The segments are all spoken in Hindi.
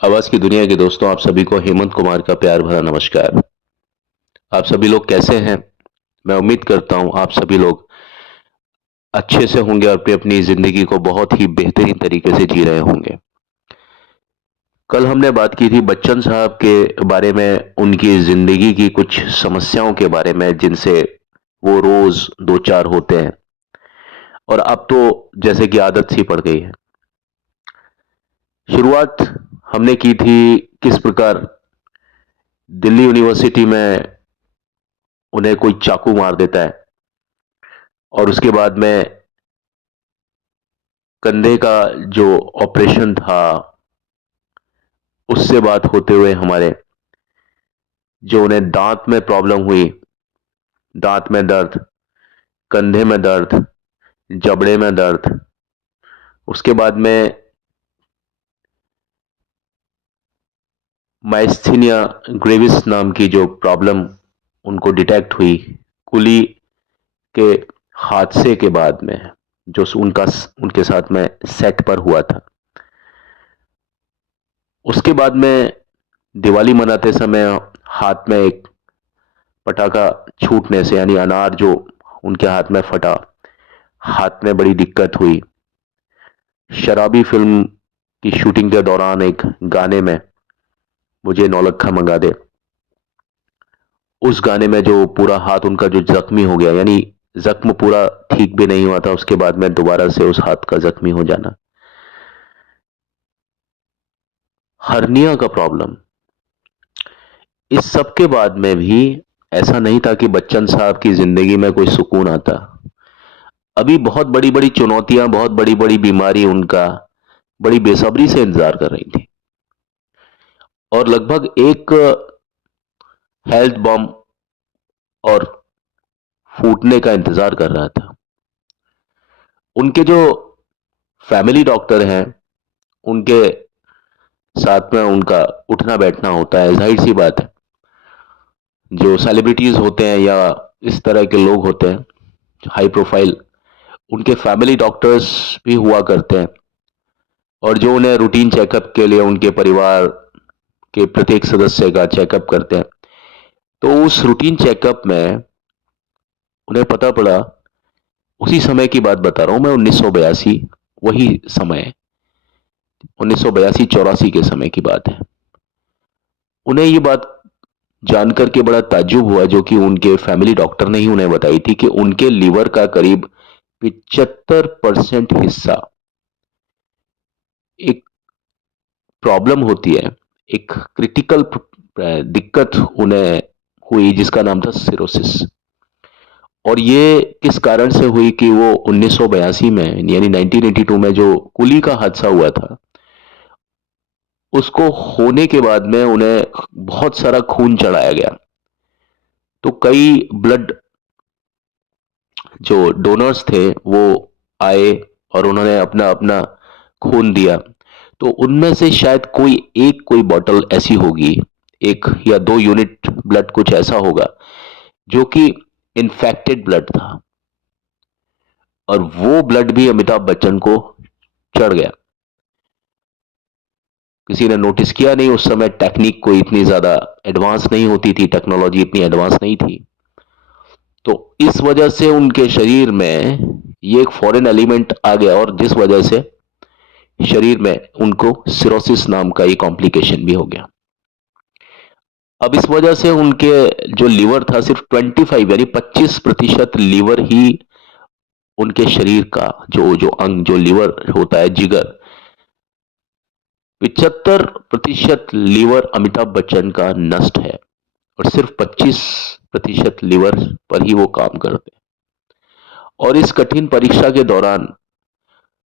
आवाज की दुनिया के दोस्तों, आप सभी को हेमंत कुमार का प्यार भरा नमस्कार। आप सभी लोग कैसे हैं? मैं उम्मीद करता हूं आप सभी लोग अच्छे से होंगे और अपनी अपनी जिंदगी को बहुत ही बेहतरीन तरीके से जी रहे होंगे। कल हमने बात की थी बच्चन साहब के बारे में, उनकी जिंदगी की कुछ समस्याओं के बारे में जिनसे वो रोज दो चार होते हैं, और अब तो जैसे कि आदत सी पड़ गई है। शुरुआत हमने की थी किस प्रकार दिल्ली यूनिवर्सिटी में उन्हें कोई चाकू मार देता है, और उसके बाद में कंधे का जो ऑपरेशन था उससे बात होते हुए हमारे जो उन्हें दांत में प्रॉब्लम हुई, दांत में दर्द, कंधे में दर्द, जबड़े में दर्द, उसके बाद में माइस्थीनिया ग्रेविस नाम की जो प्रॉब्लम उनको डिटेक्ट हुई कुली के हादसे के बाद में, जो उनका उनके साथ में सेट पर हुआ था। उसके बाद में दिवाली मनाते समय हाथ में एक पटाखा छूटने से, यानी अनार जो उनके हाथ में फटा, हाथ में बड़ी दिक्कत हुई। शराबी फिल्म की शूटिंग के दौरान एक गाने में मुझे नौलखा मंगा दे, उस गाने में जो पूरा हाथ उनका जो जख्मी हो गया, यानी जख्म पूरा ठीक भी नहीं हुआ था, उसके बाद में दोबारा से उस हाथ का जख्मी हो जाना। हर्निया का प्रॉब्लम, इस सब के बाद में भी ऐसा नहीं था कि बच्चन साहब की जिंदगी में कोई सुकून आता। अभी बहुत बड़ी बड़ी चुनौतियां, बहुत बड़ी बड़ी बीमारी उनका बड़ी बेसब्री से इंतजार कर रही थी, और लगभग एक हेल्थ बॉम्ब और फूटने का इंतजार कर रहा था। उनके जो फैमिली डॉक्टर हैं, उनके साथ में उनका उठना बैठना होता है, जाहिर सी बात है। जो सेलिब्रिटीज होते हैं या इस तरह के लोग होते हैं हाई प्रोफाइल, उनके फैमिली डॉक्टर्स भी हुआ करते हैं, और जो उन्हें रूटीन चेकअप के लिए उनके परिवार के प्रत्येक सदस्य का चेकअप करते हैं। तो उस रूटीन चेकअप में उन्हें पता पड़ा, उसी समय की बात बता रहा हूं मैं, 1982, वही समय, 1982-84 के समय की बात है। उन्हें ये बात जानकर के बड़ा ताज्जुब हुआ, जो कि उनके फैमिली डॉक्टर ने ही उन्हें बताई थी, कि उनके लीवर का करीब 75% हिस्सा एक प्रॉब्लम होती है, एक क्रिटिकल दिक्कत उन्हें हुई जिसका नाम था सिरोसिस। और ये किस कारण से हुई कि वो 1982 में, यानी 1982 में जो कुली का हादसा हुआ था, उसको होने के बाद में उन्हें बहुत सारा खून चढ़ाया गया। तो कई ब्लड जो डोनर्स थे वो आए और उन्होंने अपना अपना खून दिया। तो उनमें से शायद कोई बॉटल ऐसी होगी, एक या दो यूनिट ब्लड कुछ ऐसा होगा जो कि इन्फेक्टेड ब्लड था, और वो ब्लड भी अमिताभ बच्चन को चढ़ गया। किसी ने नोटिस किया नहीं, उस समय टेक्निक कोई इतनी ज्यादा एडवांस नहीं होती थी, टेक्नोलॉजी इतनी एडवांस नहीं थी। तो इस वजह से उनके शरीर में ये एक फॉरेन एलिमेंट आ गया, और जिस वजह से शरीर में उनको सिरोसिस नाम का ये कॉम्प्लिकेशन भी हो गया। अब इस वजह से उनके जो लीवर था, सिर्फ 25 यानी 25% लीवर ही उनके शरीर का, जो जो अंग, जो लीवर होता है, जिगर, 75% लीवर अमिताभ बच्चन का नष्ट है, और सिर्फ 25% लीवर पर ही वो काम करते हैं। और इस कठिन परीक्षा के दौरान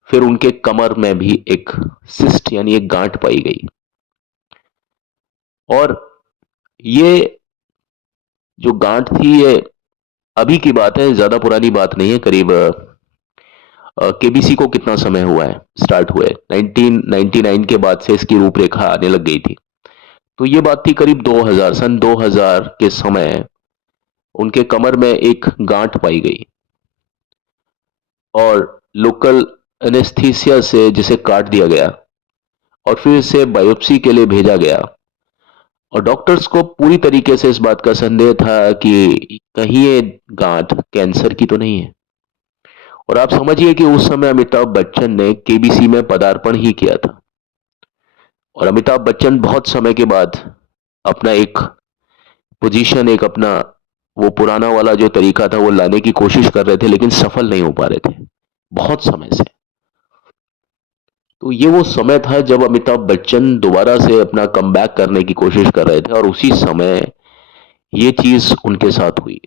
फिर उनके कमर में भी एक सिस्ट, यानी एक गांठ पाई गई। और ये जो गांठ थी, ये अभी की बात है, ज्यादा पुरानी बात नहीं है। करीब केबीसी को कितना समय हुआ है स्टार्ट हुए, 1999 के बाद से इसकी रूपरेखा आने लग गई थी। तो ये बात थी करीब 2000, सन 2000 के समय उनके कमर में एक गांठ पाई गई, और लोकल एनेस्थीसिया से जिसे काट दिया गया, और फिर से बायोप्सी के लिए भेजा गया। और डॉक्टर्स को पूरी तरीके से इस बात का संदेह था कि कहीं ये गांठ कैंसर की तो नहीं है। और आप समझिए कि उस समय अमिताभ बच्चन ने केबीसी में पदार्पण ही किया था। और अमिताभ बच्चन बहुत समय के बाद अपना एक पोजीशन, एक अपना वो पुराना वाला जो तरीका था वो लाने की कोशिश कर रहे थे, लेकिन सफल नहीं हो पा रहे थे बहुत समय से। तो ये वो समय था जब अमिताभ बच्चन दोबारा से अपना कमबैक करने की कोशिश कर रहे थे, और उसी समय ये चीज उनके साथ हुई।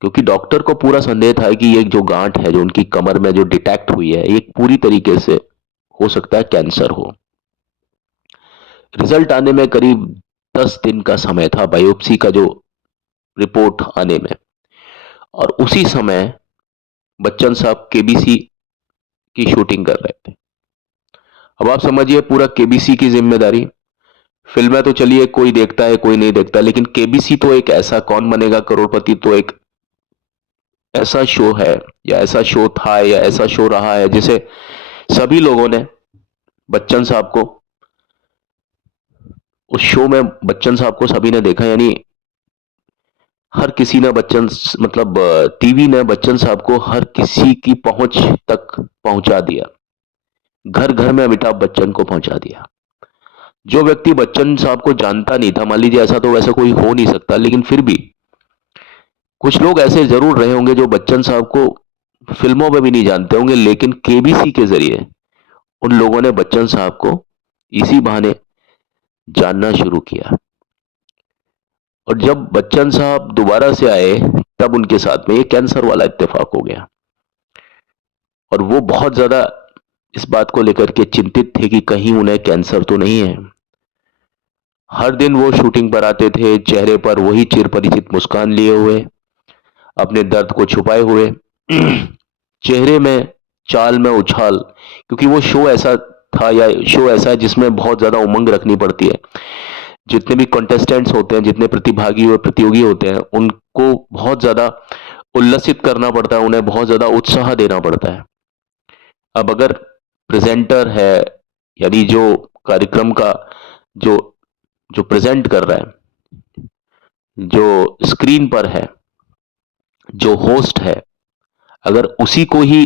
क्योंकि डॉक्टर को पूरा संदेह था कि ये जो गांठ है जो उनकी कमर में जो डिटेक्ट हुई है, ये पूरी तरीके से हो सकता है कैंसर हो। रिजल्ट आने में करीब 10 दिन का समय था, बायोप्सी का जो रिपोर्ट आने में। और उसी समय बच्चन साहब केबीसी की शूटिंग कर रहे थे। अब आप समझिए पूरा केबीसी की जिम्मेदारी। फिल्में तो चलिए कोई देखता है कोई नहीं देखता, लेकिन केबीसी तो एक ऐसा, कौन बनेगा करोड़पति तो एक ऐसा शो है, या ऐसा शो था, या ऐसा शो रहा है जिसे सभी लोगों ने बच्चन साहब को, उस शो में बच्चन साहब को सभी ने देखा। यानी हर किसी ने बच्चन, मतलब टीवी ने बच्चन साहब को हर किसी की पहुंच तक पहुंचा दिया। घर घर में अमिताभ बच्चन को पहुंचा दिया। जो व्यक्ति बच्चन साहब को जानता नहीं था, मान लीजिए, ऐसा तो वैसा कोई हो नहीं सकता, लेकिन फिर भी कुछ लोग ऐसे जरूर रहे होंगे जो बच्चन साहब को फिल्मों में भी नहीं जानते होंगे, लेकिन केबीसी के जरिए उन लोगों ने बच्चन साहब को इसी बहाने जानना शुरू किया। और जब बच्चन साहब दोबारा से आए, तब उनके साथ में ये कैंसर वाला इत्तेफाक हो गया। और वो बहुत ज्यादा इस बात को लेकर के चिंतित थे कि कहीं उन्हें कैंसर तो नहीं है। हर दिन वो शूटिंग पर आते थे, चेहरे पर वही चिर परिचित मुस्कान लिए हुए, अपने दर्द को छुपाए हुए, चेहरे में, चाल में उछाल। क्योंकि वो शो ऐसा था, या शो ऐसा है जिसमें बहुत ज्यादा उमंग रखनी पड़ती है। जितने भी कंटेस्टेंट्स होते हैं, जितने प्रतिभागी और प्रतियोगी होते हैं, उनको बहुत ज्यादा उल्लसित करना पड़ता है, उन्हें बहुत ज्यादा उत्साह देना पड़ता है। अब अगर प्रेजेंटर है, यानी जो कार्यक्रम का जो जो प्रेजेंट कर रहा है, जो स्क्रीन पर है, जो होस्ट है, अगर उसी को ही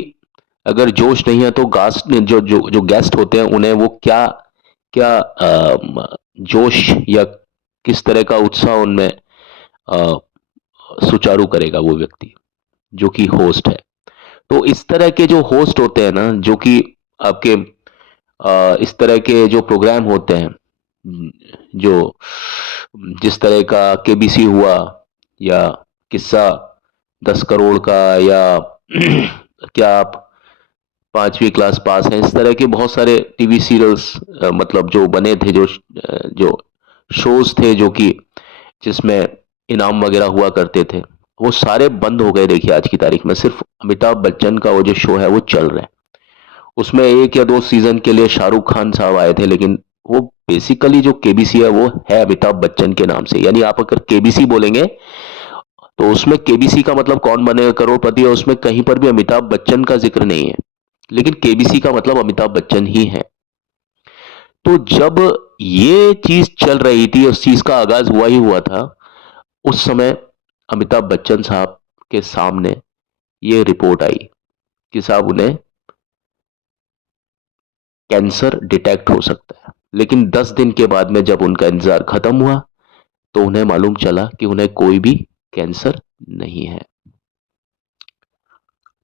अगर जोश नहीं है, तो गास्ट जो जो जो गेस्ट होते हैं उन्हें वो क्या क्या जोश या किस तरह का उत्साह उनमें अ, सुचारू करेगा वो व्यक्ति जो कि होस्ट है। तो इस तरह के जो होस्ट होते हैं ना, जो कि आपके इस तरह के जो प्रोग्राम होते हैं, जो जिस तरह का केबीसी हुआ, या किस्सा 10 करोड़ का, या क्या आप 5वीं क्लास पास हैं, इस तरह के बहुत सारे टीवी सीरियल्स, मतलब जो बने थे, जो शोज थे, जो कि जिसमें इनाम वगैरह हुआ करते थे, वो सारे बंद हो गए। देखिए आज की तारीख में सिर्फ अमिताभ बच्चन का वो जो शो है वो चल रहा है। उसमें 1 या 2 सीजन के लिए शाहरुख खान साहब आए थे, लेकिन वो बेसिकली जो केबीसी है वो है अमिताभ बच्चन के नाम से। यानी आप अगर केबीसी बोलेंगे तो उसमें केबीसी का मतलब कौन बनेगा करोड़पति, और उसमें कहीं पर भी अमिताभ बच्चन का जिक्र नहीं है, लेकिन केबीसी का मतलब अमिताभ बच्चन ही है। तो जब ये चीज चल रही थी, उस चीज का आगाज हुआ ही हुआ था, उस समय अमिताभ बच्चन साहब के सामने ये रिपोर्ट आई कि साहब उन्हें कैंसर डिटेक्ट हो सकता है। लेकिन 10 दिन के बाद में जब उनका इंतजार खत्म हुआ, तो उन्हें मालूम चला कि उन्हें कोई भी कैंसर नहीं है।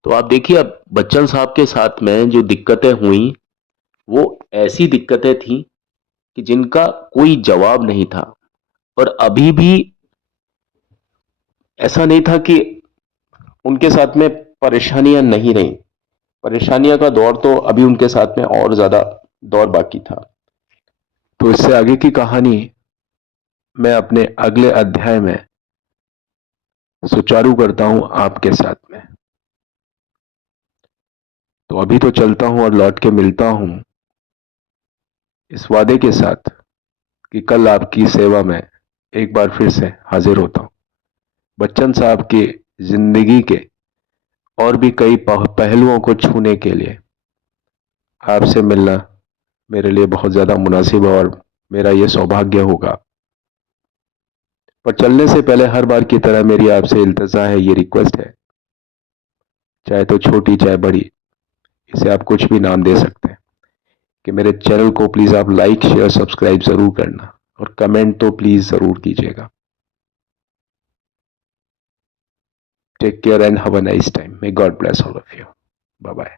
तो आप देखिए, अब बच्चन साहब के साथ में जो दिक्कतें हुई, वो ऐसी दिक्कतें थी कि जिनका कोई जवाब नहीं था। और अभी भी ऐसा नहीं था कि उनके साथ में परेशानियां नहीं रही। परेशानियां का दौर तो अभी उनके साथ में और ज्यादा दौर बाकी था। तो इससे आगे की कहानी मैं अपने अगले अध्याय में सुचारू करता हूं आपके साथ में। तो अभी तो चलता हूं और लौट के मिलता हूं इस वादे के साथ कि कल आपकी सेवा में एक बार फिर से हाजिर होता हूं, बच्चन साहब की जिंदगी के और भी कई पहलुओं को छूने के लिए। आपसे मिलना मेरे लिए बहुत ज़्यादा मुनासिब और मेरा ये सौभाग्य होगा। पर चलने से पहले हर बार की तरह मेरी आपसे इल्तिजा है, ये रिक्वेस्ट है, चाहे तो छोटी चाहे बड़ी, इसे आप कुछ भी नाम दे सकते हैं, कि मेरे चैनल को प्लीज़ आप लाइक शेयर सब्सक्राइब ज़रूर करना और कमेंट तो प्लीज़ ज़रूर कीजिएगा। Take care and have a nice time. May God bless all of you. Bye bye.